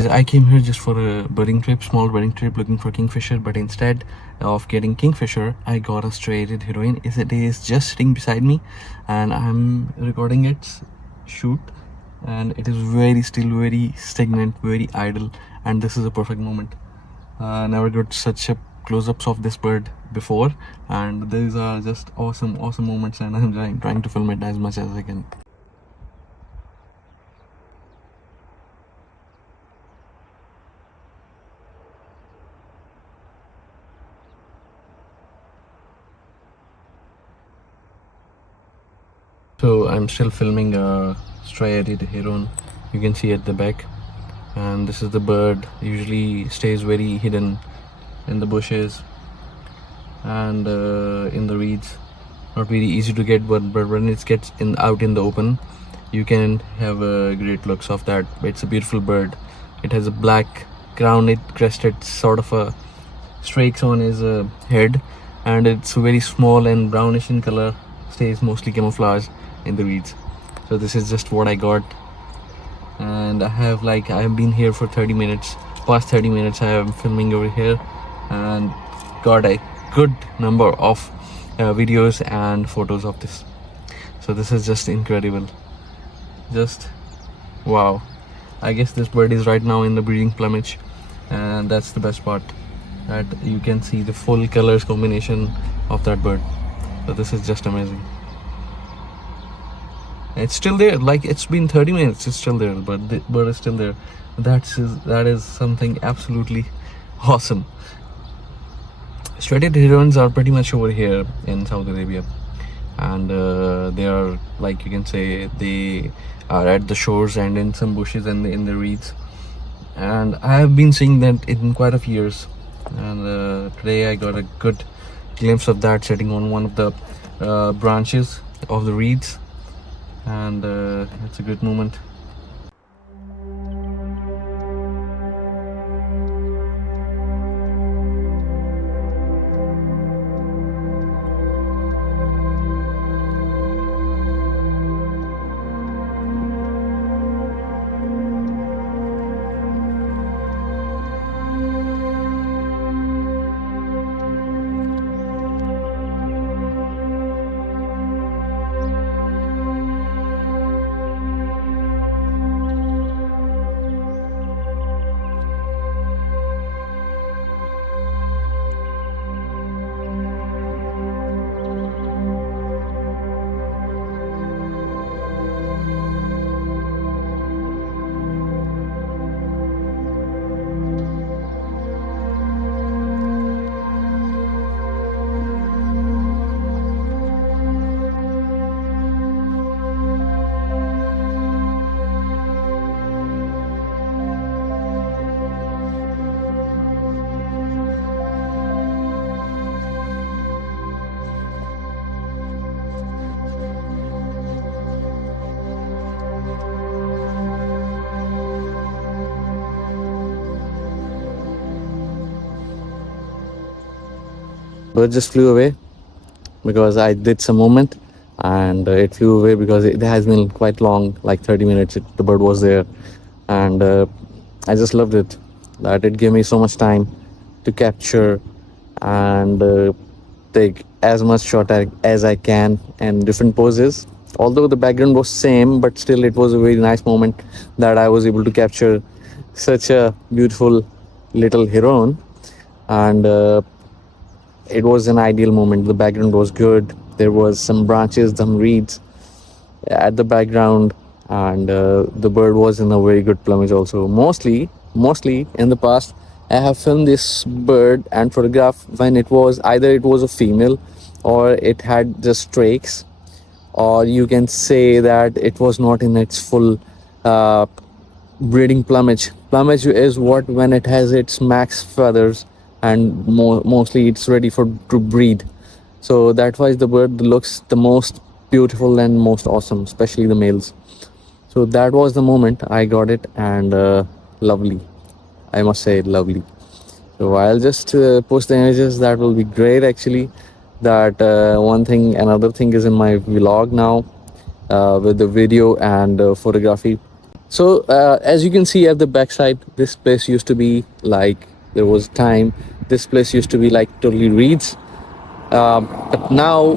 I came here just for a birding trip, small birding trip, looking for kingfisher, but instead of getting kingfisher, I got a striated heroine. It is just sitting beside me, and I'm recording its shoot, and it is very still, very stagnant, very idle, and this is a perfect moment. Never got such a close-ups of this bird before, and these are just awesome moments, and I'm trying to film it as much as I can. So I'm still filming a striated heron. You can see at the back, and this is the bird. Usually stays very hidden in the bushes and in the reeds. Not very easy to get, but when it gets out in the open, you can have a great looks of that. It's a beautiful bird. It has a black crown, it crested sort of a streaks on his head, and it's very small and brownish in color. Stays mostly camouflage in the reeds. So this is just what I got, and I have been here for 30 minutes. Past 30 minutes I am filming over here, and got a good number of videos and photos of this. So this is just incredible, just wow. I guess this bird is right now in the breeding plumage, and that's the best part, that you can see the full colors combination of that bird. So this is just amazing. It's still there, like it's been 30 minutes, it's still there, but the bird is still there. That is something absolutely awesome. Striated herons are pretty much over here in Saudi Arabia, and they are, like you can say, they are at the shores and in some bushes and in the reeds, and I have been seeing that in quite a few years, and today I got a good glimpse of that sitting on one of the branches of the reeds, and it's a good moment. Bird just flew away because I did some movement, and it flew away because it has been quite long, like 30 minutes. The bird was there, and I just loved it. That it gave me so much time to capture and take as much shot as I can in different poses. Although the background was same, but still it was a very nice moment that I was able to capture such a beautiful little heron, and it was an ideal moment. The background was good. There was some branches, some reeds at the background, and the bird was in a very good plumage also. Mostly in the past, I have filmed this bird and photographed when it was either it was a female, or it had just streaks, or you can say that it was not in its full breeding plumage. Plumage is what when it has its max feathers, and mostly it's ready to breed. So that's why the bird looks the most beautiful and most awesome, especially the males. So that was the moment I got it, and lovely, I must say, lovely. So I'll just post the images. That will be great actually. That another thing is in my vlog now, with the video and photography. So as you can see at the backside, this place used to be like, there was time. This place used to be like totally reeds, but now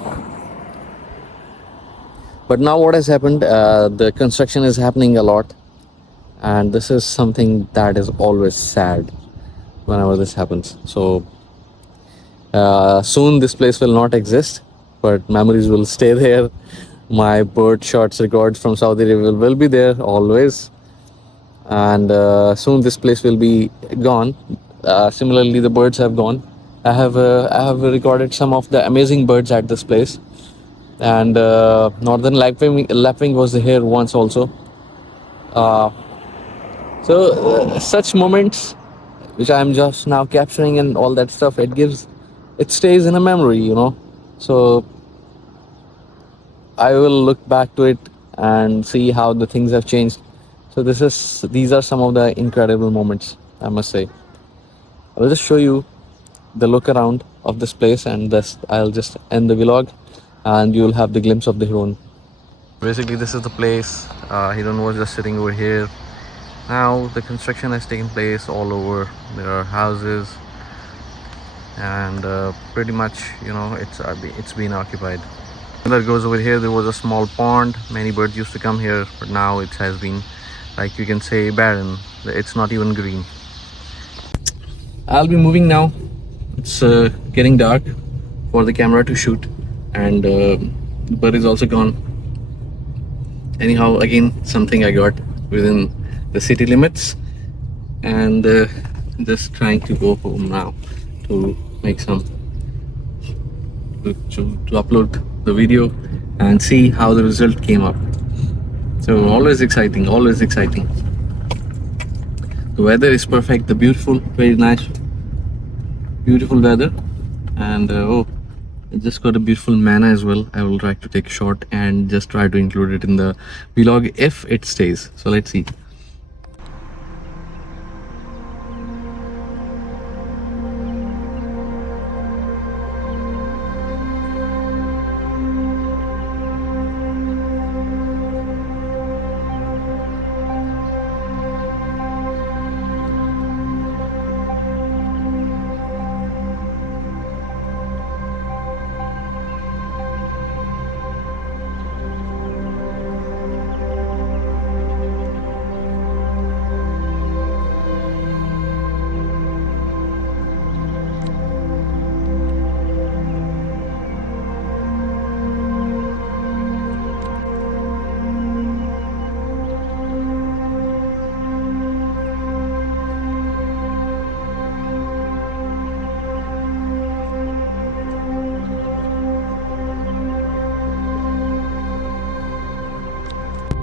what has happened? The construction is happening a lot, and this is something that is always sad whenever this happens. So soon this place will not exist, but memories will stay there. My bird shots records from Saudi Arabia will be there always, and soon this place will be gone. Similarly, the birds have gone. I have recorded some of the amazing birds at this place, and northern lapwing was here once also. So such moments which I'm just now capturing and all that stuff, it stays in a memory, So I will look back to it and see how the things have changed. So these are some of the incredible moments, I must say. I'll just show you the look around of this place, and I'll just end the vlog, and you'll have the glimpse of the Heron. Basically, this is the place. Heron was just sitting over here. Now the construction has taken place all over. There are houses, and pretty much, it's been occupied. That goes over here. There was a small pond. Many birds used to come here, but now it has been, like you can say, barren. It's not even green. I'll be moving now. It's getting dark for the camera to shoot, and the bird is also gone. Anyhow, again, something I got within the city limits, and just trying to go home now to make some to upload the video and see how the result came up. So always exciting, always exciting. The weather is perfect, the beautiful, very nice, beautiful weather, and I just got a beautiful manna as well. I will try to take a shot and just try to include it in the vlog if it stays. So let's see.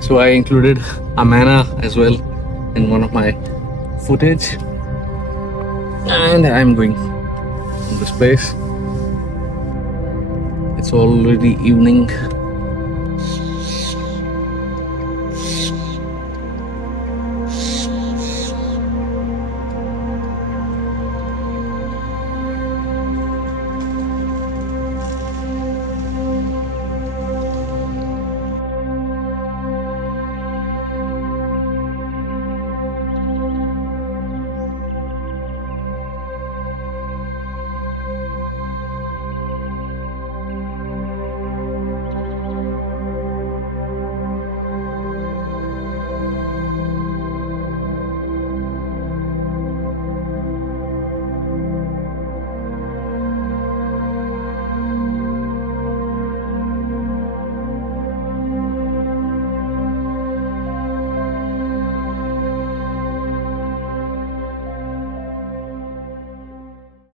So I included a manna as well in one of my footage, and I'm going to this place. It's already evening.